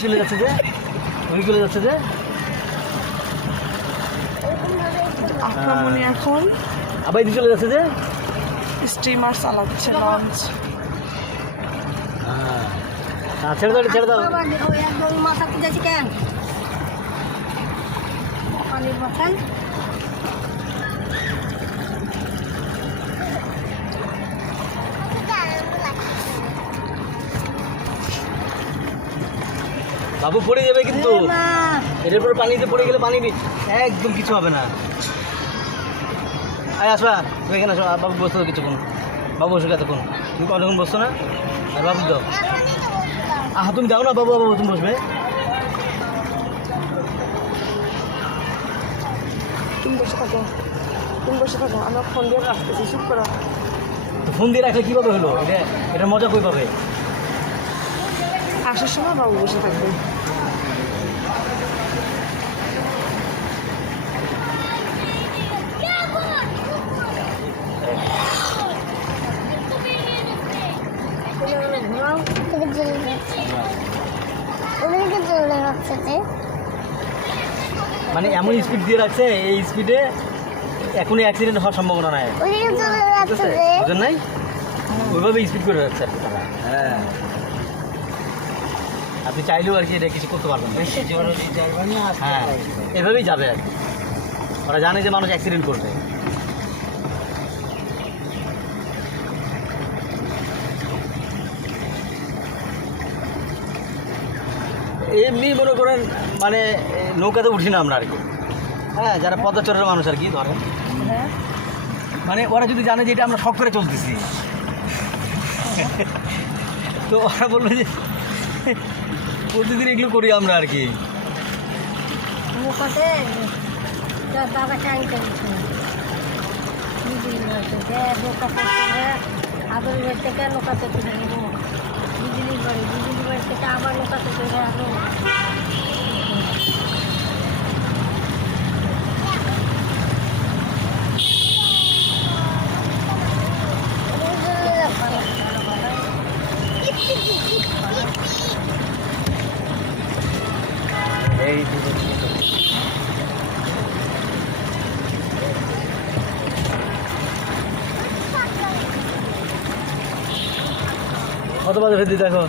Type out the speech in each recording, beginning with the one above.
চলে যাচ্ছে যে ওই চলে যাচ্ছে যে আক্রমণে এখন আবার এদিকে চলে যাচ্ছে যে স্টিমার চালাচ্ছে লঞ্চ। ছেড়ে দাও ছেড়ে দাও। একদম মাথা খুঁজেছি কেন পানির মাথায় বাবু পড়ে যাবে কিন্তু এর উপরে পানিতে পড়ে গেলে পানি একদম কিছু হবে না। আয় আসবা তুমি এখানে আসো। বাবু বসতো কিছুক্ষণ, বাবু বসে এতক্ষণ, তুমি অনেকক্ষণ বসছো না। আর বাবু দাও, তুমি যাও না বাবু, বাবু তুমি বসবে। তুমি বসে থাকো, তুমি বসে থাকো, আমরা ফোন দিয়ে রাখতেছি, চুপ করো। তো ফোন দিয়ে রাখলে কীভাবে হলো? এটা মজা কই পাবে? আসার সময় বাবু বসে থাকবে। মানে এমন স্পিড দিয়ে রাখছে, এই স্পিডে এখনই অ্যাক্সিডেন্ট হওয়ার সম্ভাবনা নাই। বুঝলেন নাই? ওইভাবে স্পিড করে রাখছে আর কি তারা। হ্যাঁ, আপনি চাইলেও আর কি এটা কিছু করতে পারবেন না। হ্যাঁ, এভাবেই যাবে আর কি। ওরা জানে যে মানুষ অ্যাক্সিডেন্ট করবে। এমনি মনে করেন মানে নৌকাতে উঠি না আমরা আর কি। হ্যাঁ, যারা পদচরের মানুষ আর কি ধরেন, মানে ওরা যদি জানে যে এটা আমরা শখ করে চলতেছি, তো ওরা বললো যে প্রতিদিন এগুলো করি আমরা আর কি। দাদা কাইতে আদর বাড়ি থেকে লোকাতে তুলে নেব, বিজলির বাড়ি থেকে আবার লোকাতে তুলে আসবো। কত বাজে ফের দেখো?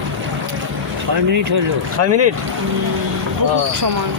6 মিনিট হইল। 6 মিনিট সময়